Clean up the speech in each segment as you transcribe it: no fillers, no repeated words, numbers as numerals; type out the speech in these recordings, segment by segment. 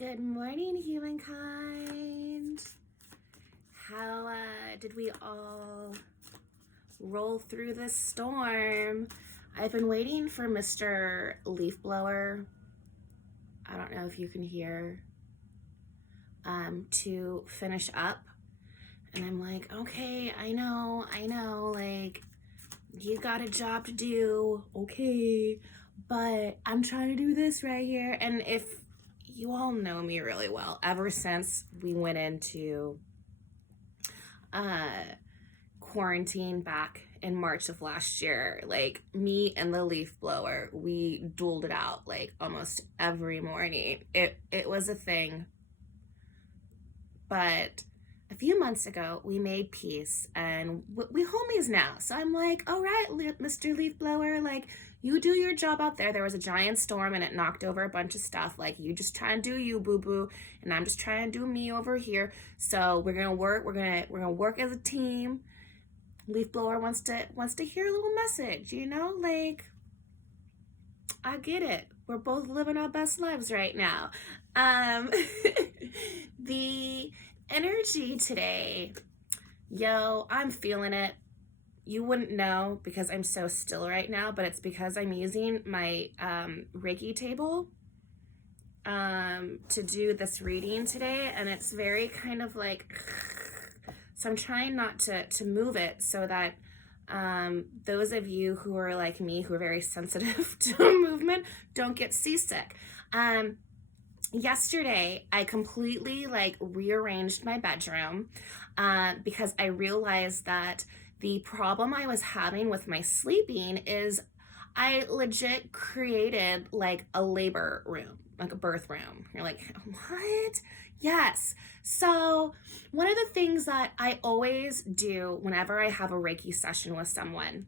Good morning, humankind. How did we all roll through this storm? I've been waiting for Mr. Leaf Blower. I don't know if you can hear, to finish up. And I'm like, okay, I know, like, you got a job to do, okay, but I'm trying to do this right here. And if you all know me really well, ever since we went into quarantine back in March of last year, like, me and the leaf blower, we dueled it out like almost every morning. It was a thing. But a few months ago, we made peace and we homies now. So I'm like, all right, Mr. Leaf Blower, like, you do your job out there. There was a giant storm and it knocked over a bunch of stuff. Like, you just try and do you, boo boo, and I'm just trying to do me over here. So we're gonna work. We're gonna work as a team. Leaf Blower wants to hear a little message. Like, I get it. We're both living our best lives right now. The energy today, I'm feeling it. You wouldn't know because I'm so still right now, but it's because I'm using my Reiki table to do this reading today, and it's very kind of like, so I'm trying not to move it so that those of you who are like me, who are very sensitive to movement, don't get seasick. Yesterday, I completely rearranged my bedroom because I realized that the problem I was having with my sleeping is I legit created like a labor room, like a birth room. You're like, what? Yes. So one of the things that I always do whenever I have a Reiki session with someone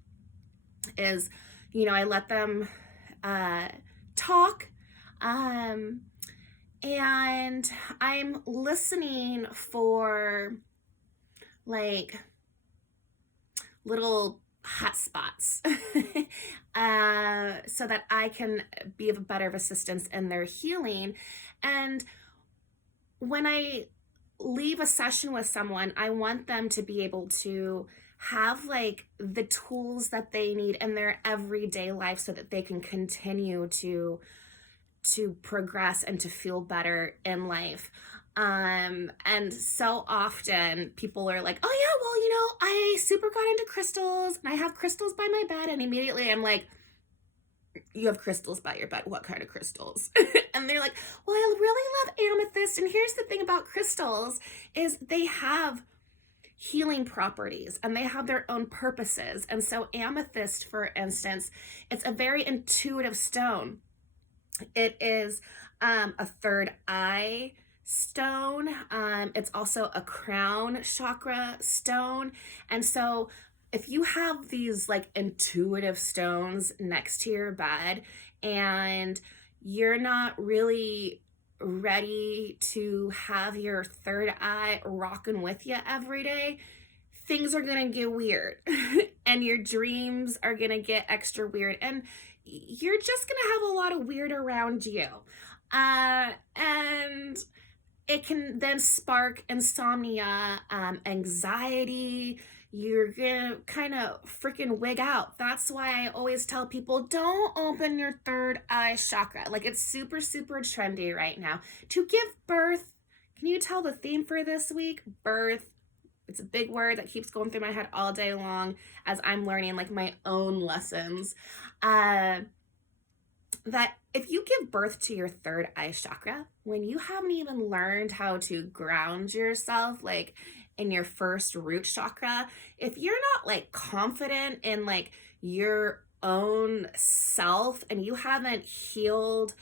is, I let them talk. And I'm listening for like little hot spots so that I can be of a better assistance in their healing. And when I leave a session with someone, I want them to be able to have like the tools that they need in their everyday life so that they can continue to progress and to feel better in life. And so often people are like, oh yeah, well, I super got into crystals and I have crystals by my bed. And immediately I'm like, you have crystals by your bed? What kind of crystals? And they're like, well, I really love amethyst. And here's the thing about crystals is they have healing properties and they have their own purposes. And so amethyst, for instance, it's a very intuitive stone. It is a third eye stone. It's also a crown chakra stone. And so if you have these like intuitive stones next to your bed and you're not really ready to have your third eye rocking with you every day, things are gonna get weird and your dreams are gonna get extra weird and you're just gonna have a lot of weird around you. And it can then spark insomnia, anxiety. You're gonna kind of freaking wig out. That's why I always tell people, don't open your third eye chakra. Like, it's super, super trendy right now to give birth. Can you tell the theme for this week? Birth. It's a big word that keeps going through my head all day long as I'm learning like my own lessons. That if you give birth to your third eye chakra, when you haven't even learned how to ground yourself, like in your first root chakra, if you're not like confident in like your own self and you haven't healed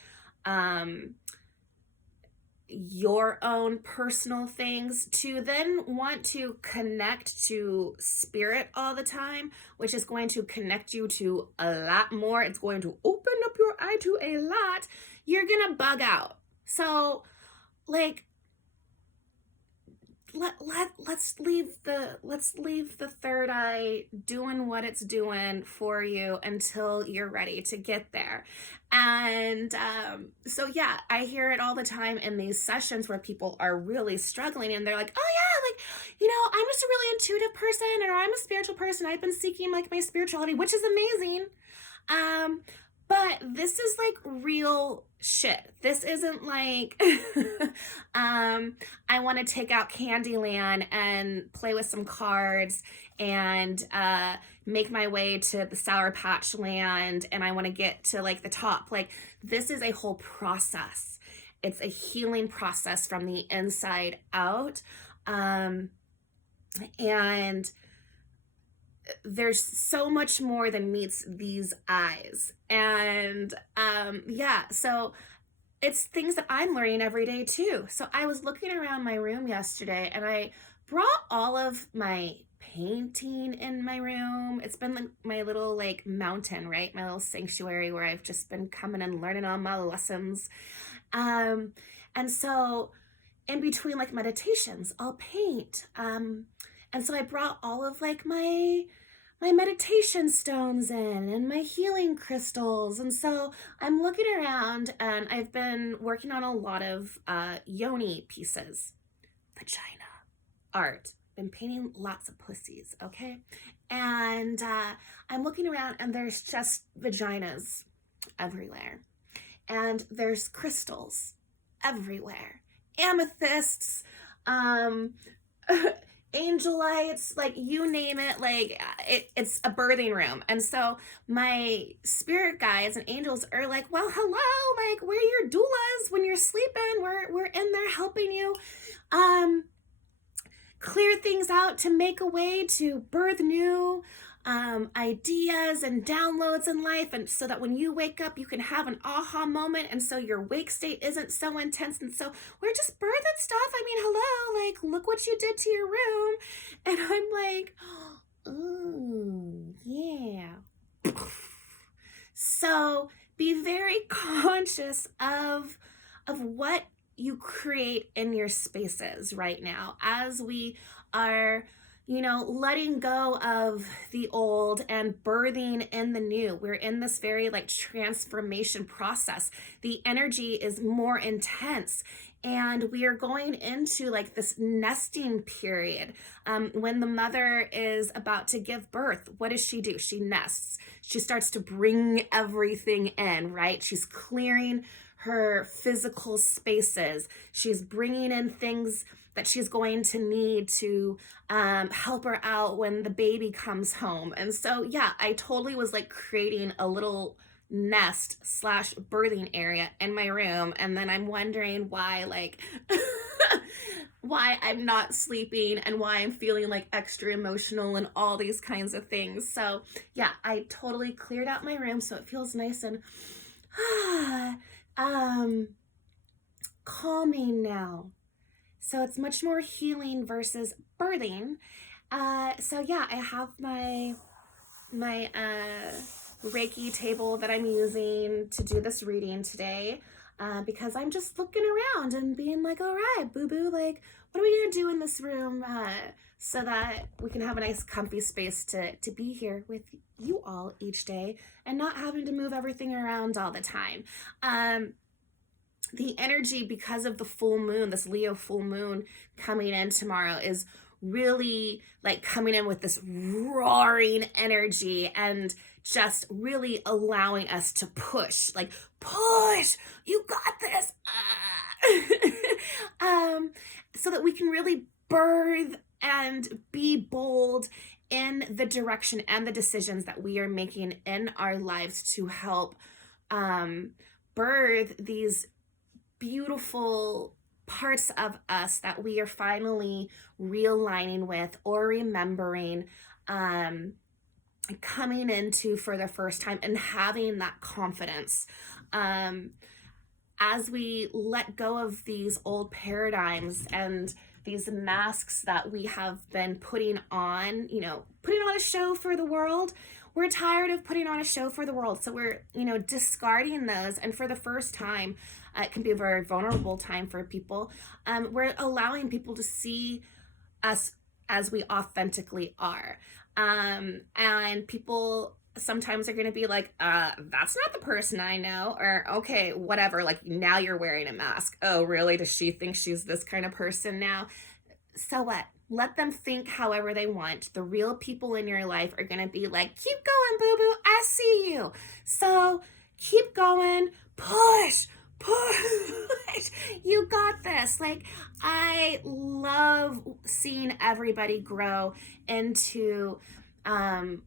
your own personal things, to then want to connect to spirit all the time, which is going to connect you to a lot more. It's going to open up your eye to a lot. You're gonna bug out. So like, let's leave the third eye doing what it's doing for you until you're ready to get there. And so yeah, I hear it all the time in these sessions where people are really struggling and they're like, oh yeah, like, I'm just a really intuitive person, or I'm a spiritual person, I've been seeking like my spirituality, which is amazing. um but this is like real shit. This isn't like I want to take out Candyland and play with some cards and make my way to the Sour Patch Land and I want to get to like the top. Like, this is a whole process. It's a healing process from the inside out. And there's so much more than meets these eyes. And yeah, so it's things that I'm learning every day too. So I was looking around my room yesterday and I brought all of my painting in my room. It's been like my little like mountain, right? My little sanctuary where I've just been coming and learning all my lessons. And so in between like meditations, I'll paint. And so I brought all of like my meditation stones in and my healing crystals. And so I'm looking around and I've been working on a lot of yoni pieces, vagina art. Been painting lots of pussies, okay? And I'm looking around and there's just vaginas everywhere. And there's crystals everywhere. Amethysts, angel lights, like you name it, like it's a birthing room. And so my spirit guides and angels are like, well, hello, like we're your doulas when you're sleeping. We're in there helping you clear things out to make a way to birth new ideas and downloads in life, and so that when you wake up you can have an aha moment, and so your wake state isn't so intense. And so we're just birthing stuff. I mean, hello, like look what you did to your room. And I'm like, ooh, yeah. So be very conscious of what you create in your spaces right now as we are letting go of the old and birthing in the new. We're in this very like transformation process. The energy is more intense and we are going into like this nesting period. When the mother is about to give birth, what does she do? She nests. She starts to bring everything in, right? She's clearing her physical spaces. She's bringing in things that she's going to need to help her out when the baby comes home. And so, yeah, I totally was like creating a little nest / birthing area in my room. And then I'm wondering why, like, why I'm not sleeping and why I'm feeling like extra emotional and all these kinds of things. So, yeah, I totally cleared out my room so it feels nice and calming now. So it's much more healing versus birthing. So yeah, I have my Reiki table that I'm using to do this reading today, because I'm just looking around and being like, all right, boo-boo, like, what are we gonna do in this room so that we can have a nice comfy space to be here with you all each day and not having to move everything around all the time. The energy, because of the full moon, this Leo full moon coming in tomorrow, is really like coming in with this roaring energy and just really allowing us to push, like push, you got this, so that we can really birth and be bold in the direction and the decisions that we are making in our lives to help birth these beautiful parts of us that we are finally realigning with or remembering, coming into for the first time and having that confidence. As we let go of these old paradigms and these masks that we have been putting on a show for the world. We're tired of putting on a show for the world. So we're, discarding those. And for the first time, it can be a very vulnerable time for people. We're allowing people to see us as we authentically are. And people sometimes are going to be like, that's not the person I know, or okay, whatever. Like, now you're wearing a mask. Oh, really? Does she think she's this kind of person now? So what? Let them think however they want. The real people in your life are going to be like, keep going, boo boo. I see you. So keep going. Push, push. You got this. Like, I love seeing everybody grow um,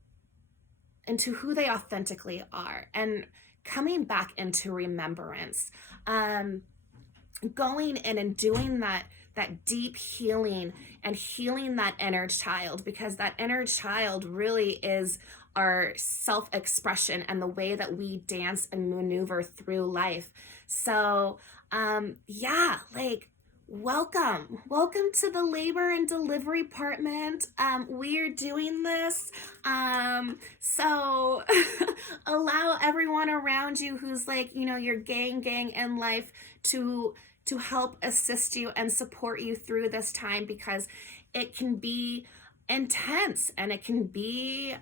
into who they authentically are and coming back into remembrance. Going in and doing that deep healing and healing that inner child, because that inner child really is our self-expression and the way that we dance and maneuver through life. So yeah, like, welcome to the labor and delivery department. We're doing this, so allow everyone around you who's like, your gang in life to help assist you and support you through this time, because it can be intense and it can be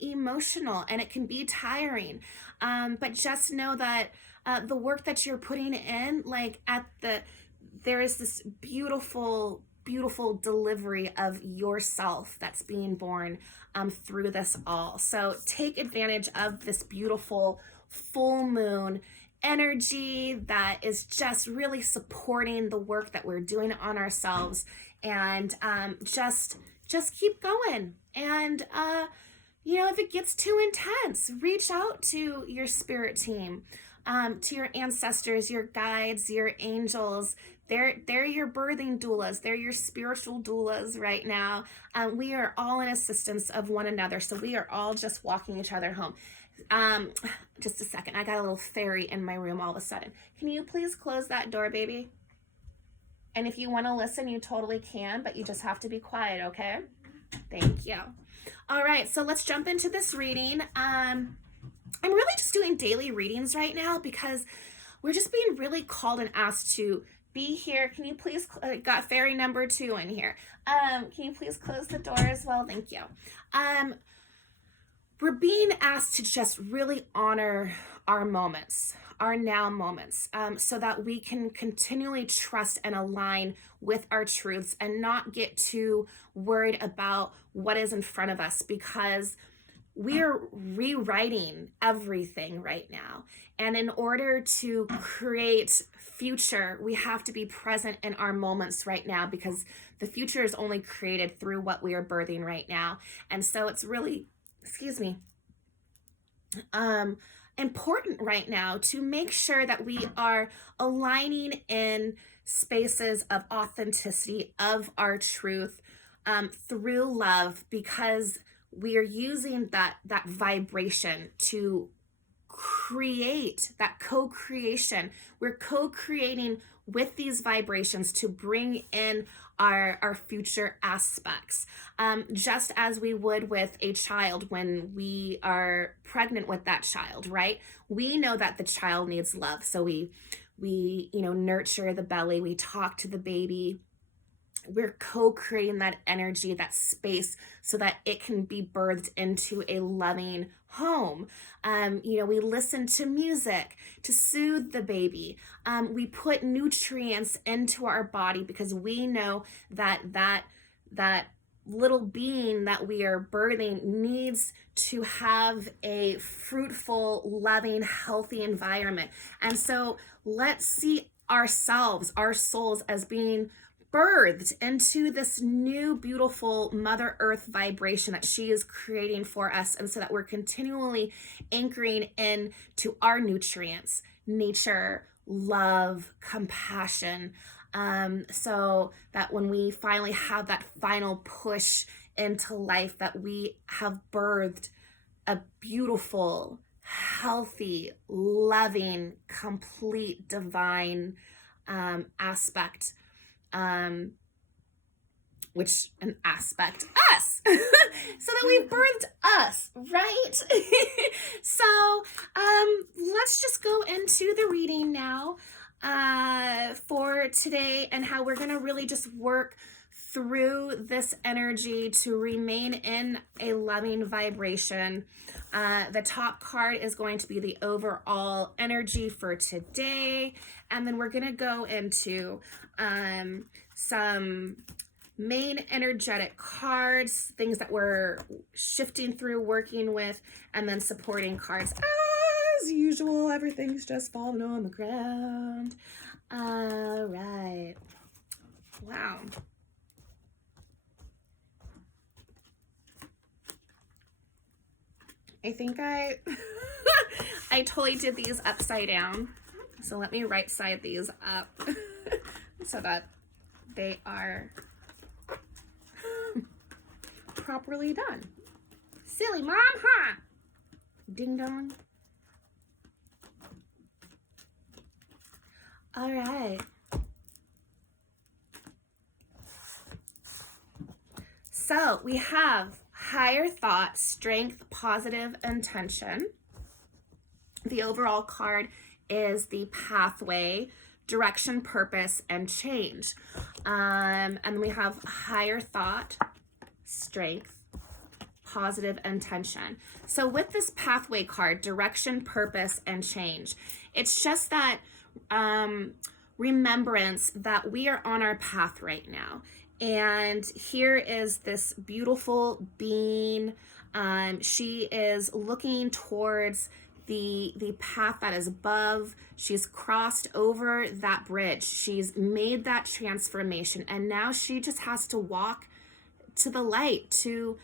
emotional and it can be tiring, but just know that the work that you're putting in, like, there is this beautiful delivery of yourself that's being born through this all. So take advantage of this beautiful full moon energy that is just really supporting the work that we're doing on ourselves, and just keep going. And if it gets too intense, reach out to your spirit team, to your ancestors, your guides, your angels. They're your birthing doulas. They're your spiritual doulas right now. We are all in assistance of one another, so we are all just walking each other home. Just a second. I got a little fairy in my room all of a sudden. Can you please close that door, baby? And if you want to listen, you totally can, but you just have to be quiet, okay? Thank you. All right, so let's jump into this reading. I'm really just doing daily readings right now because we're just being really called and asked to be here. Can you please, got fairy number 2 in here. Can you please close the door as well? Thank you. We're being asked to just really honor our moments, our now moments, so that we can continually trust and align with our truths and not get too worried about what is in front of us, because we're rewriting everything right now. And in order to create future, we have to be present in our moments right now, because the future is only created through what we are birthing right now. And so it's really, important right now to make sure that we are aligning in spaces of authenticity of our truth, through love, because we are using that vibration to create that co-creation. We're co-creating with these vibrations to bring in our future aspects, just as we would with a child when we are pregnant with that child, right? We know that the child needs love, so we nurture the belly, we talk to the baby. We're co-creating that energy, that space, so that it can be birthed into a loving home. We listen to music to soothe the baby. We put nutrients into our body because we know that little being that we are birthing needs to have a fruitful, loving, healthy environment. And so let's see ourselves, our souls, as being birthed into this new beautiful Mother Earth vibration that she is creating for us, and so that we're continually anchoring in to our nutrients, nature, love, compassion, so that when we finally have that final push into life, that we have birthed a beautiful, healthy, loving, complete, divine aspect, us, so that we've birthed us, right? So let's just go into the reading now for today, and how we're going to really just work through this energy to remain in a loving vibration. The top card is going to be the overall energy for today. And then we're going to go into some main energetic cards, things that we're shifting through, working with, and then supporting cards. As usual, everything's just falling on the ground. All right. Wow. I think I totally did these upside down. So let me right side these up so that they are properly done. Silly mom, huh? Ding dong. All right. So we have higher thought, strength, positive intention. The overall card is the pathway, direction, purpose, and change. And we have higher thought, strength, positive intention. So with this pathway card, direction, purpose, and change, it's just that remembrance that we are on our path right now. And here is this beautiful being. She is looking towards the path that is above. She's crossed over that bridge. She's made that transformation. And now she just has to walk to the light, to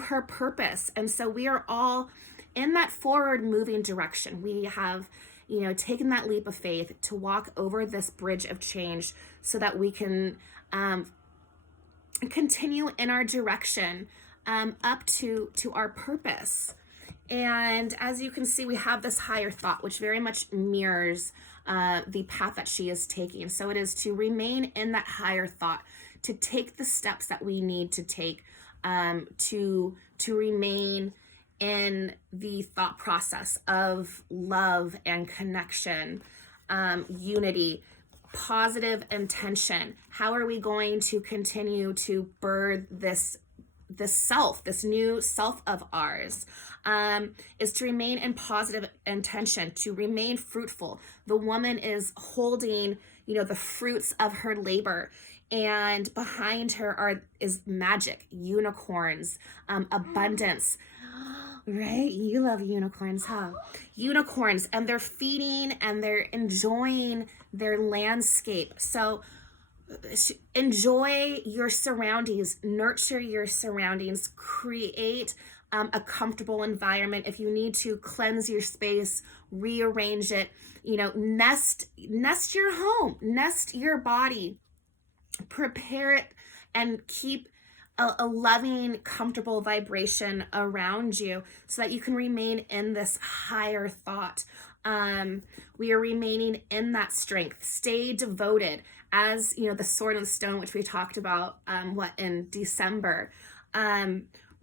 her purpose. And so we are all in that forward moving direction. We have taken that leap of faith to walk over this bridge of change so that we can continue in our direction up to our purpose. And as you can see, we have this higher thought, which very much mirrors the path that she is taking. So it is to remain in that higher thought, to take the steps that we need to take to remain in the thought process of love and connection, unity, positive intention. How are we going to continue to birth this new self of ours? Is to remain in positive intention, to remain fruitful. The woman is holding, the fruits of her labor. And behind her is magic, unicorns, abundance. Right? You love unicorns, huh? Unicorns, and they're feeding and they're enjoying their landscape. So enjoy your surroundings, nurture your surroundings, create a comfortable environment. If you need to cleanse your space, rearrange it, nest your home, nest your body, prepare it, and keep a loving, comfortable vibration around you so that you can remain in this higher thought. We are remaining in that strength. Stay devoted as, the sword and the stone, which we talked about, in December.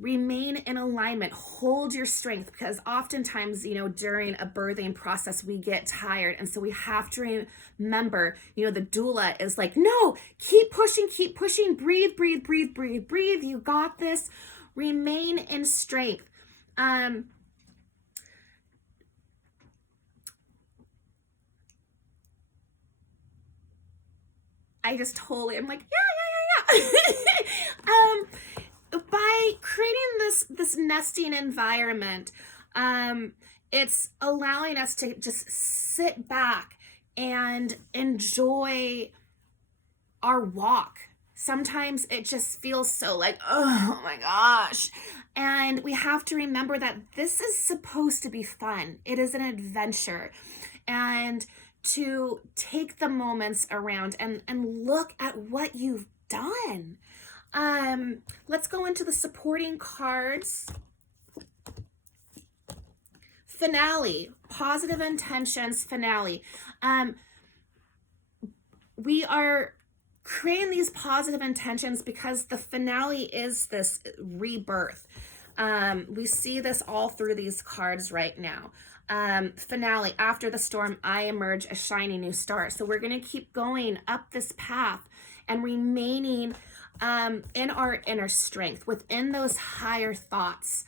Remain in alignment, hold your strength, because oftentimes, during a birthing process, we get tired. And so we have to remember, the doula is like, no, keep pushing, breathe, breathe, breathe, breathe, breathe. You got this. Remain in strength. I just totally, I'm like, yeah. By creating this nesting environment, it's allowing us to just sit back and enjoy our walk. Sometimes it just feels so like, oh my gosh. And we have to remember that this is supposed to be fun. It is an adventure. And to take the moments around and look at what you've done. Let's go into the supporting cards. Finale, positive intentions, finale. We are creating these positive intentions because the finale is this rebirth. We see this all through these cards right now. finale. After the storm, I emerge a shiny new star. So we're going to keep going up this path and remaining in our inner strength, within those higher thoughts.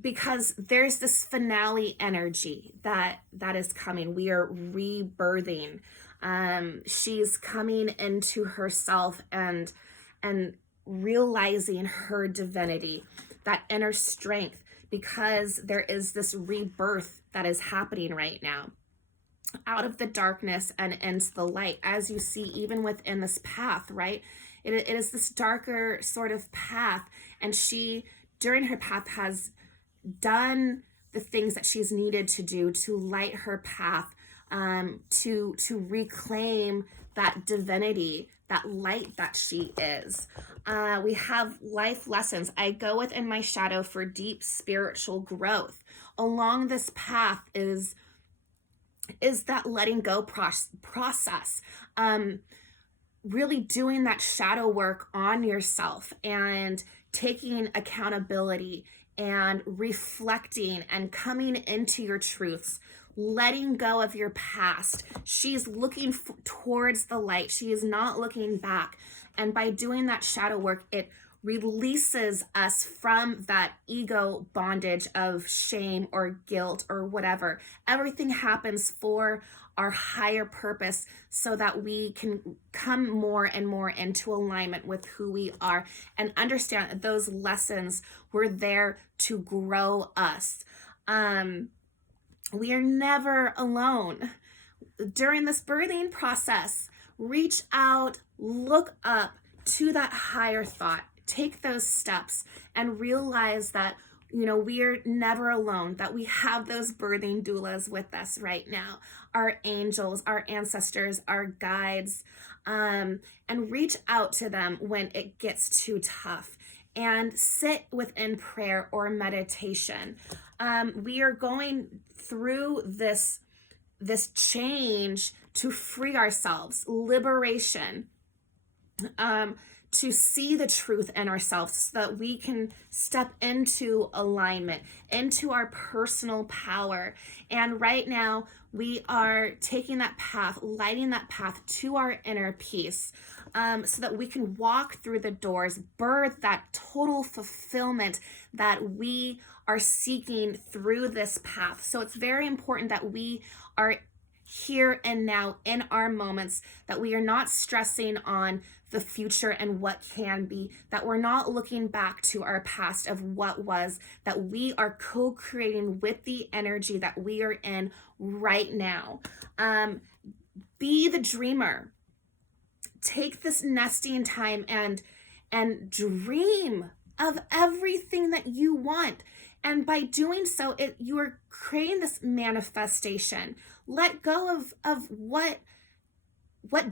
Because there's this finale energy that is coming. We are rebirthing. She's coming into herself and realizing her divinity, that inner strength, because there is this rebirth that is happening right now, out of the darkness and into the light, as you see even within this path, right? It is this darker sort of path, and she, during her path, has done the things that she's needed to do to light her path, to reclaim that divinity, that light that she is. We have life lessons. I go within my shadow for deep spiritual growth. Along this path is that letting go process. Really doing that shadow work on yourself and taking accountability and reflecting and coming into your truths, letting go of your past. She's looking towards the light. She is not looking back. And by doing that shadow work, it releases us from that ego bondage of shame or guilt or whatever. Everything happens for our higher purpose, so that we can come more and more into alignment with who we are, and understand that those lessons were there to grow us. We are never alone. During this birthing process, reach out, look up to that higher thought, take those steps, and realize that, you know, we are never alone, that we have those birthing doulas with us right now, our angels, our ancestors, our guides, and reach out to them when it gets too tough, and sit within prayer or meditation. We are going through this change to free ourselves, liberation, to see the truth in ourselves, so that we can step into alignment, into our personal power. And right now, we are taking that path, lighting that path to our inner peace, so that we can walk through the doors, birth that total fulfillment that we are seeking through this path. So it's very important that we are here and now in our moments, that we are not stressing on the future and what can be, that we're not looking back to our past of what was, that we are co-creating with the energy that we are in right now. Be the dreamer. Take this nesting time and dream of everything that you want. And by doing so, you are creating this manifestation. Let go of what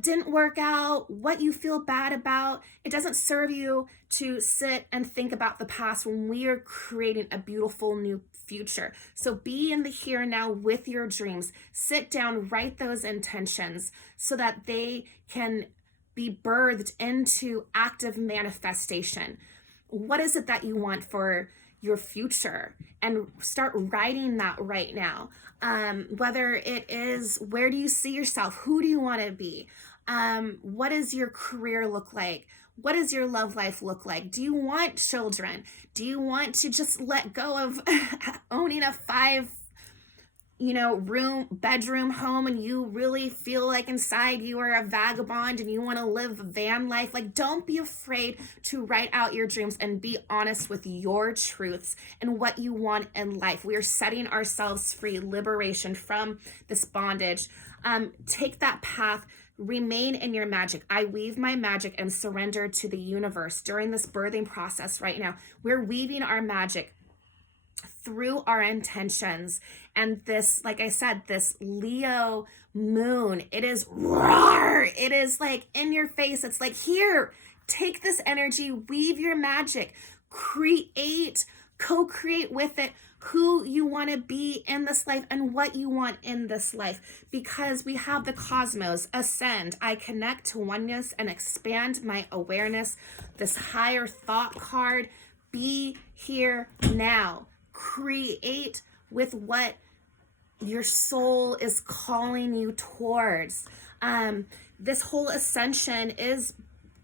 didn't work out, what you feel bad about. It doesn't serve you to sit and think about the past when we are creating a beautiful new future. So be in the here and now with your dreams. Sit down, write those intentions so that they can be birthed into active manifestation. What is it that you want for your future? And start writing that right now. Whether it is, where do you see yourself? Who do you want to be? What does your career look like? What does your love life look like? Do you want children? Do you want to just let go of owning a 5-bedroom home, and you really feel like inside you are a vagabond and you want to live van life? Like, don't be afraid to write out your dreams and be honest with your truths and what you want in life. We are setting ourselves free, liberation from this bondage. Take that path. Remain in your magic. I weave my magic and surrender to the universe. During this birthing process right now, we're weaving our magic through our intentions. And this, like I said, this Leo moon, it is roar. It is like in your face. It's like, here, take this energy, weave your magic, create, co-create with it who you want to be in this life and what you want in this life, because we have the cosmos ascend. I connect to oneness and expand my awareness. This higher thought card, be here now. create with what your soul is calling you towards. This whole ascension is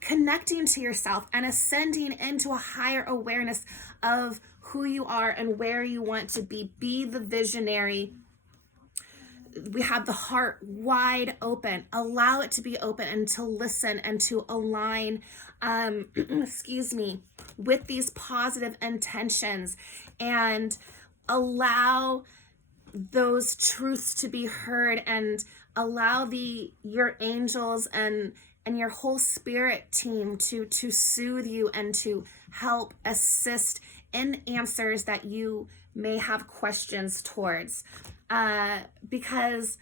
connecting to yourself and ascending into a higher awareness of who you are and where you want to be. Be the visionary. We have the heart wide open. Allow it to be open and to listen and to align, with these positive intentions, and allow those truths to be heard, and allow your angels and your whole spirit team to soothe you and to help assist in answers that you may have questions towards, because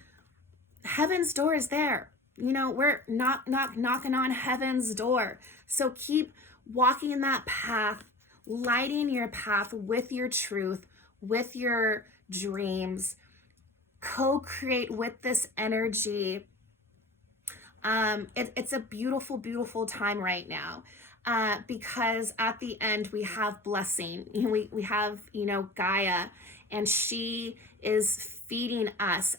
heaven's door is there. We're knocking on heaven's door. So keep walking in that path, lighting your path with your truth, with your dreams. Co-create with this energy. It's a beautiful, beautiful time right now, because at the end we have blessing. We have, Gaia, and she is feeding us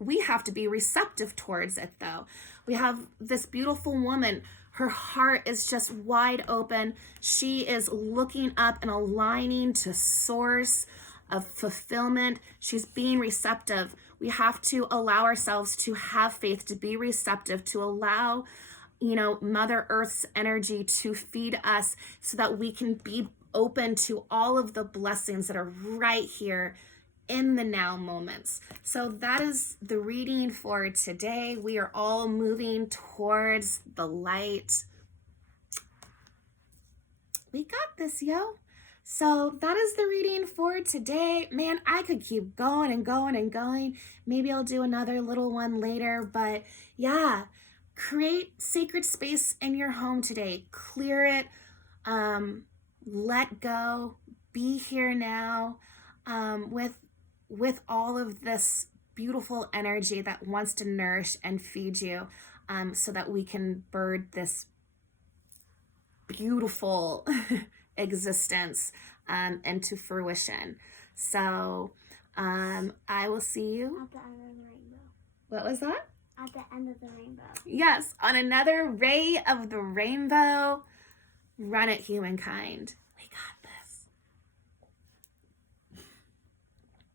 we have to be receptive towards it though. We have this beautiful woman. Her heart is just wide open. She is looking up and aligning to source of fulfillment. She's being receptive. We have to allow ourselves to have faith, to be receptive, to allow, Mother Earth's energy to feed us so that we can be open to all of the blessings that are right here in the now moments. So that is the reading for today. We are all moving towards the light. We got this, yo. So that is the reading for today. Man, I could keep going and going and going. Maybe I'll do another little one later, but yeah, create sacred space in your home today. Clear it, let go, be here now, with all of this beautiful energy that wants to nourish and feed you, so that we can bird this beautiful existence into fruition. So I will see you at the end of the rainbow. What was that? At the end of the rainbow. Yes, on another ray of the rainbow. Run it, humankind.